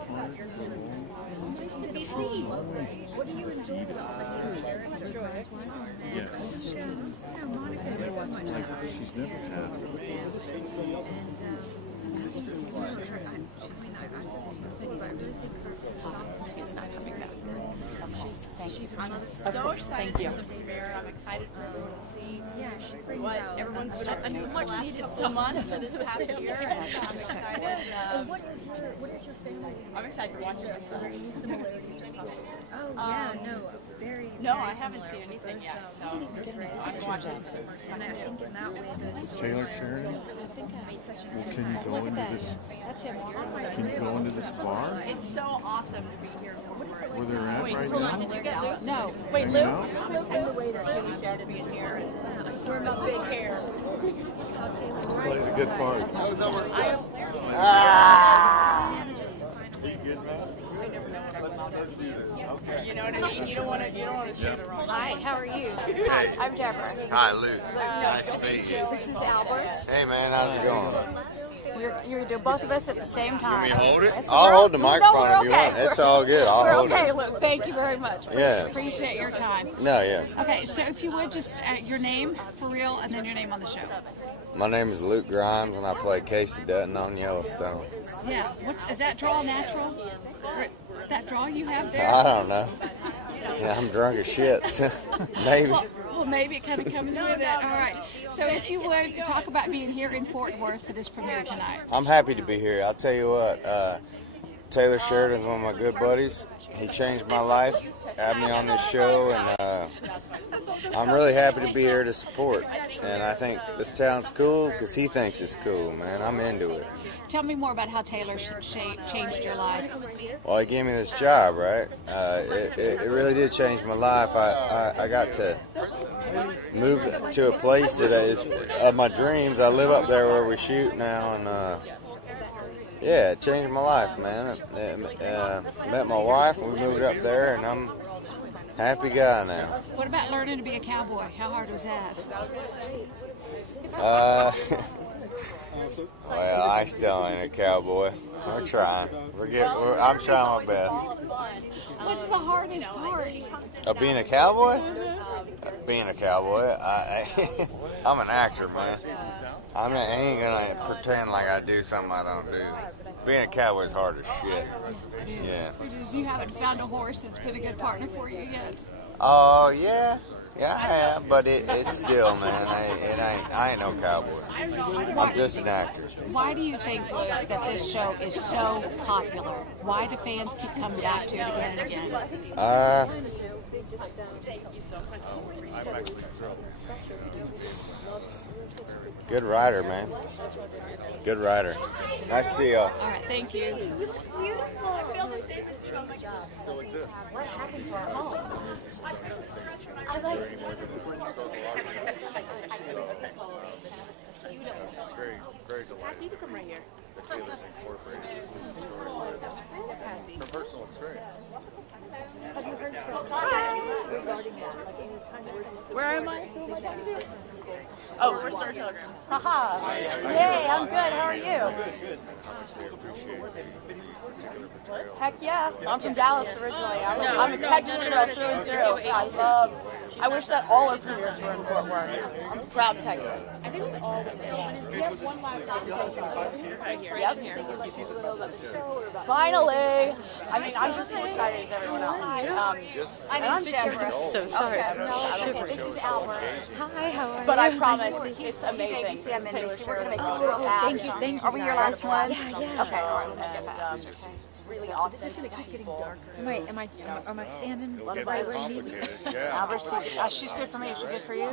Just to be seen. What do you enjoy about this character? Yes. Yeah, Monica is so much that She's never had and I think I've seen this before, but I really think her softness is not coming back. She's I'm so excited for the premiere. I'm excited for everyone to see what everyone's been up to much needed so much for this past year. And I'm excited. What is your family? I'm excited to watch it myself. Oh yeah, no, very. No, very I haven't similar. seen anything yet, so I'm watching it for the first time. And I think in that way, those Taylor Sheridan? made such an Well, can you go into this? That's him. Can you go into this bar? It's so awesome to be here. Where they're at Wait, right hold on, now? did you get Lou? No. Wait, Lou? No. And the way that Taylor Sheridan being here and wearing my big hair. Plays a good part. You know what I mean? You don't want to say the wrong. Hi, how are you? Hi, I'm Deborah. Hi, Lou. Nice to meet you. This is Albert. Hey, man, how's it going? You're gonna do both of us at the same time. Let me hold it? Yes, I'll we're- hold the no, microphone we're if you okay. want. It's all good. I'll We're hold okay, it. Luke. Thank you very much. Yeah. Appreciate your time. No, yeah. Okay, so if you would just your name for real and then your name on the show. My name is Luke Grimes, and I play Casey Dutton on Yellowstone. Yeah. Is that draw natural? Or that draw you have there? I don't know. Yeah, I'm drunk as shit. Maybe. Well, maybe it kind of comes with it. All right. So if you would talk about being here in Fort Worth for this premiere tonight. I'm happy to be here. I'll tell you what, Taylor Sheridan's one of my good buddies. He changed my life, had me on this show, and I'm really happy to be here to support. And I think this town's cool because he thinks it's cool, man. I'm into it. Tell me more about how Taylor changed your life. Well, he gave me this job, right? It really did change my life. I got to move to a place that is of my dreams. I live up there where we shoot now, and yeah, it changed my life, man. Met my wife, and we moved up there, and I'm a happy guy now. What about learning to be a cowboy? How hard was that? Well, I still ain't a cowboy. We're trying. I'm trying my best. What's the hardest part? Of being a cowboy? Being a cowboy, I'm an actor, man. I ain't gonna pretend like I do something I don't do. Being a cowboy is hard as shit. Yeah. You haven't found a horse that's been a good partner for you yet? Oh, yeah. Yeah, I have, but it's still, man, I ain't no cowboy. I'm just an actor. Why do you think, Luke, that this show is so popular? Why do fans keep coming back to it again and again? Good writer, man. Good writer. Nice to see you. All right, thank you. Still exists. What happened to our home? I like It's very, very delightful. Hassie, you can come right here. The Taylor's incorporated this story from personal experience. Have you heard from regarding that? Like any kind of words? Where am I? Oh, we're Star Telegram. Haha. Yay, I'm good. How are you? Heck yeah. I'm from Dallas originally. I'm a Texas girl through and through. I wish that all our premieres were in Fort Worth. I'm a proud Texan. I think we all we have one last conversation. Right here. Yep. Right here. Finally. I mean, I'm just as excited as everyone else. I'm I'm so sorry. Okay. No, this is Albert. Hi, how are you? But I promise, it's amazing. He's ABC, I'm NBC. We're gonna make this real fast. Thank you. Are we your last ones? Yeah. Okay, all right, we'll make it fast. Really authentic people. Am I standing? It'll get more complicated. Yeah. Albert's, she's good for me. Is she good for you?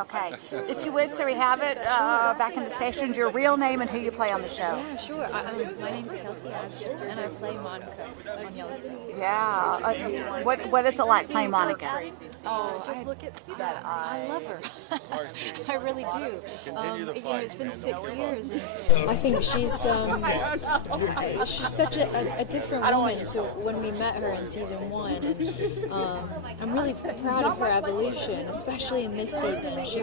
Okay. If you would, so we have it back in the stations, your real name and who you play on the show. Yeah, sure. My name's Kelsey Asbille, and I play Monica on Yellowstone. Yeah. What is it like playing Monica? Oh, just look at people. I love her. I really do. It's been 6 years, and I think she's such a different woman to when we met her in season 1, and I'm really proud of her evolution, especially in this season. She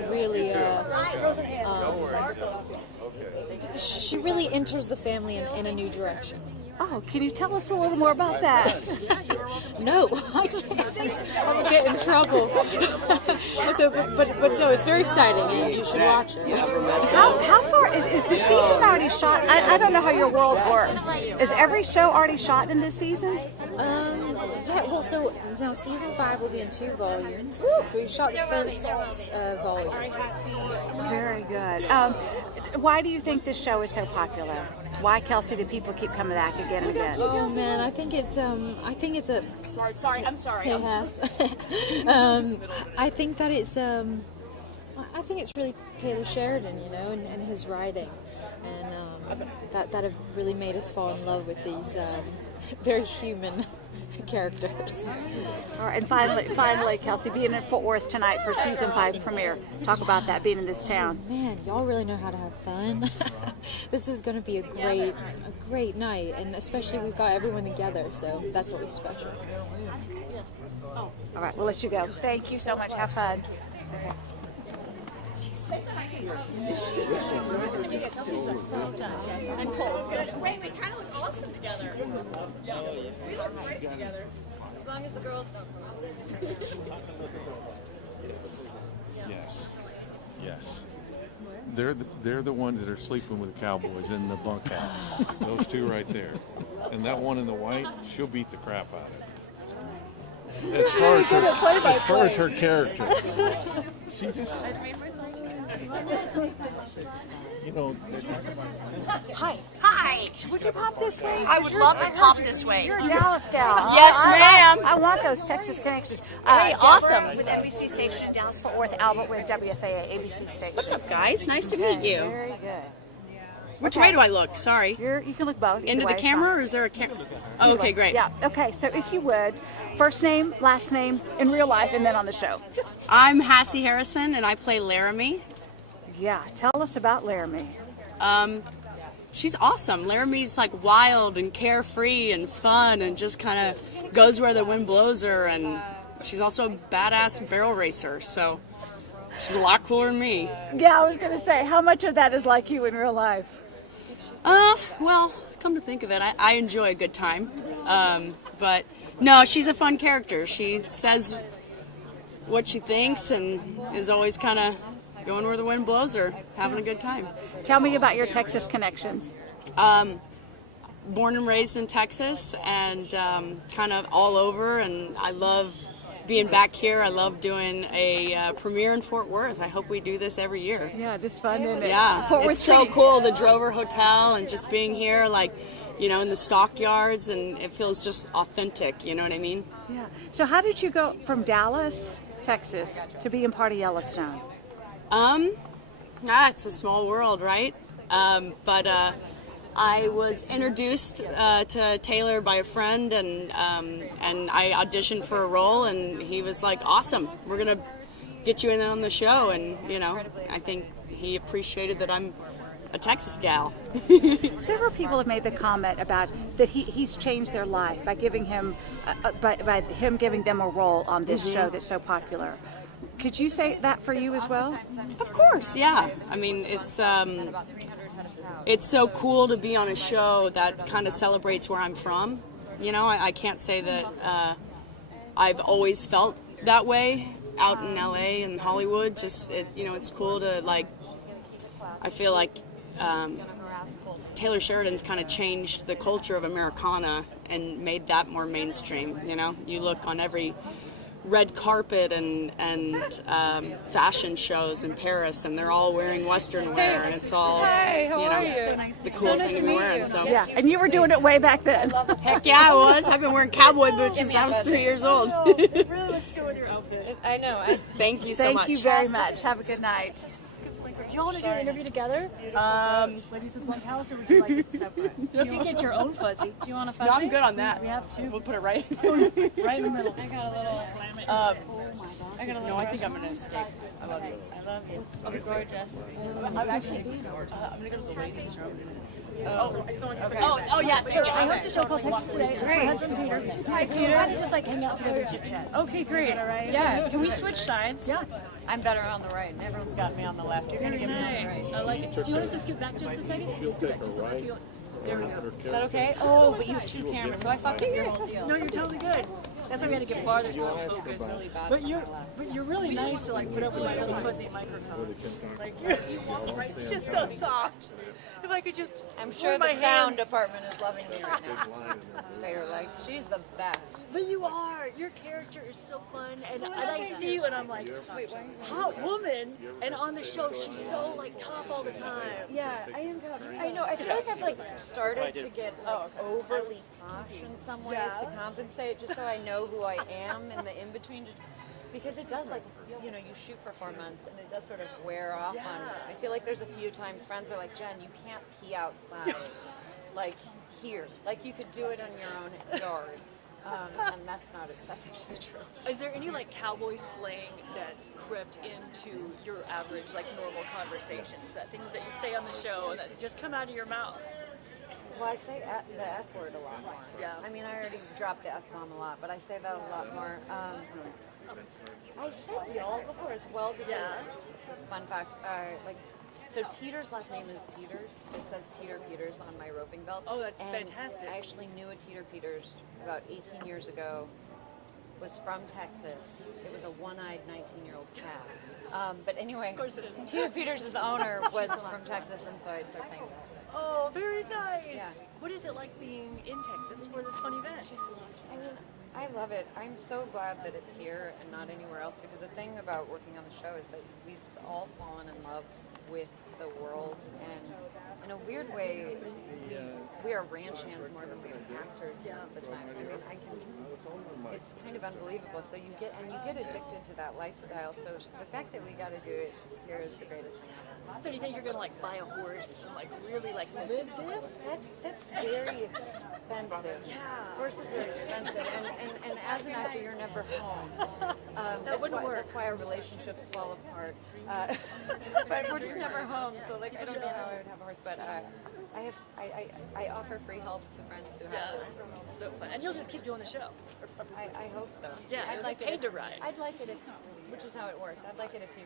really enters the family in a new direction. Oh, can you tell us a little more about that? No, I can't. I would get in trouble. but no, it's very exciting, and you should watch it. How far is the season already shot? I don't know how your world works. Is every show already shot in this season? Yeah, well, so now season 5 will be in 2 volumes. So we've shot the first volume. Very good. Why do you think this show is so popular? Why, Kelsey, do people keep coming back again and again? Oh man, I think it's a. I'm sorry. Hey, Hass. I think that it's I think it's really Taylor Sheridan, and his writing, and that have really made us fall in love with these very human characters. All right, and finally, Kelsey, being in Fort Worth tonight for season 5 premiere. Talk about that, being in this town. Man, y'all really know how to have fun. This is going to be a great night, and especially we've got everyone together, so that's always special. All right, we'll let you go. Thank you so much. Have fun. I'm cold. Wait, we kind of look awesome together. Yeah. We look great together. As long as the girls don't. Yes. They're the ones that are sleeping with the cowboys in the bunkhouse. Those two right there. And that one in the white, she'll beat the crap out of it. As far as her character, she just, Hi. Hi. Would you pop this way? I would love to pop this way. You're a Dallas gal. Yes, ma'am. I want those Texas connections. Hey, awesome. With NBC station in Dallas, Fort Worth, Albert with WFAA, ABC station. What's up, guys? Nice to meet you. Very good. Which way do I look? Sorry. You can look both. Into the camera, or is there a camera? Oh, okay, great. Yeah. Okay. So if you would, first name, last name, in real life, and then on the show. I'm Hassie Harrison, and I play Laramie. Yeah. Tell us about Laramie. She's awesome. Laramie's like wild and carefree and fun, and just kind of goes where the wind blows her. And she's also a badass barrel racer, so she's a lot cooler than me. Yeah, I was gonna say, how much of that is like you in real life? Well, come to think of it, I enjoy a good time. But no, she's a fun character. She says what she thinks and is always kind of going where the wind blows her, having a good time. Tell me about your Texas connections. Born and raised in Texas, and kind of all over, and I love being back here. I love doing a premiere in Fort Worth. I hope we do this every year. Yeah, just fun, isn't it? Yeah, Fort it's so cool, the Drover Hotel, and just being here, like, in the stockyards, and it feels just authentic, you know what I mean? Yeah. So how did you go from Dallas, Texas, to being part of Yellowstone? It's a small world, right? But I was introduced to Taylor by a friend, and I auditioned for a role, and he was like, awesome, we're going to get you in on the show. And, I think he appreciated that I'm a Texas gal. Several people have made the comment about that he's changed their life by giving him, by him giving them a role on this show that's so popular. Could you say that for you as well? Of course, yeah. I mean, it's so cool to be on a show that kind of celebrates where I'm from. I can't say that I've always felt that way out in LA and Hollywood. Just, it's cool to, like, I feel like Taylor Sheridan's kind of changed the culture of Americana and made that more mainstream. You look on every red carpet and fashion shows in Paris, and they're all wearing Western wear, and it's all the cool thing to be wearing. So yeah, and you were doing it way back then. Heck yeah, I was. I've been wearing cowboy boots since I was 3 years old. It really looks good with your outfit. I know. Thank you so much. Thank you very much. Have a good night. Do you all want to do an interview together? Ladies of the Bunkhouse, or would you like it separate? You can get your own fuzzy. Do you want a fuzzy? No, I'm good on that. We have two. We'll put it right right in the middle. I got a little. No, I think I'm gonna escape. I love you. I love you. You're gorgeous. I'm actually. I'm gonna go to the ladies' room. Oh yeah. I host a show called Texas Today. It's my husband Peter. Hi Peter. Kind of just like hang out together, chit chat. Okay, great. Yeah. Can we switch sides? Yeah. I'm better on the right, and everyone's got me on the left. You're gonna get me on the right. I like it. Do you want us to scoot back just a second? There we go. Is that okay? Oh, but you have two cameras, so I fucked up your whole deal. No, you're totally good. That's why we had to get farther so I'll focus. But you're really nice to like put up with my little fuzzy microphone. Like it's just so soft. If I could just, I'm sure the sound department is loving me right now. They're like, she's the best. But you are. Your character is so fun, and I see you, and I'm like, hot woman. And on the show, she's so like tough all the time. Yeah, I am tough. I know. I feel like I've like started to get like overly posh in some ways to compensate, just so I know who I am in the in between. Because it does, like, you know, you shoot for 4 months and it does sort of wear off on you. I feel like there's a few times friends are like, Jen, you can't pee outside, like here. Like you could do it in your own yard. And that's actually true. Is there any like cowboy slang that's crept into your average like normal conversations? That things that you say on the show that just come out of your mouth? Well, I say the F word a lot more. Yeah. I mean, I already dropped the F bomb a lot, but I say that a lot more. I said y'all before as well because just fun fact, so Teeter's last name is Peters. It says Teeter Peters on my roping belt. Oh, that's and fantastic. I actually knew a Teeter Peters about 18 years ago. Was from Texas. It was a one-eyed 19-year-old cat. But anyway, of course it is. Teeter Peters' owner was from Texas, and so I started saying this. Oh, very nice. Yeah. What is it like being in Texas for this fun event? I mean, I love it. I'm so glad that it's here and not anywhere else, because the thing about working on the show is that we've all fallen in love with the world, and in a weird way, we are ranch hands more than we are actors most of the time. I mean, it's kind of unbelievable. So you get addicted to that lifestyle. So the fact that we got to do it here is the greatest thing ever. So do you think you're gonna like buy a horse and like really like live this? That's very expensive. Yeah. Horses are expensive, and as an actor, you're never home. That wouldn't work. That's why our relationships fall apart. But we're just never home. So like, I don't know how I would have a horse, but I offer free help to friends who have horses. So fun, and you'll just keep doing the show. I hope so. Yeah, I'd like paid it to ride. I'd like it if, which is how it works. I'd like it if you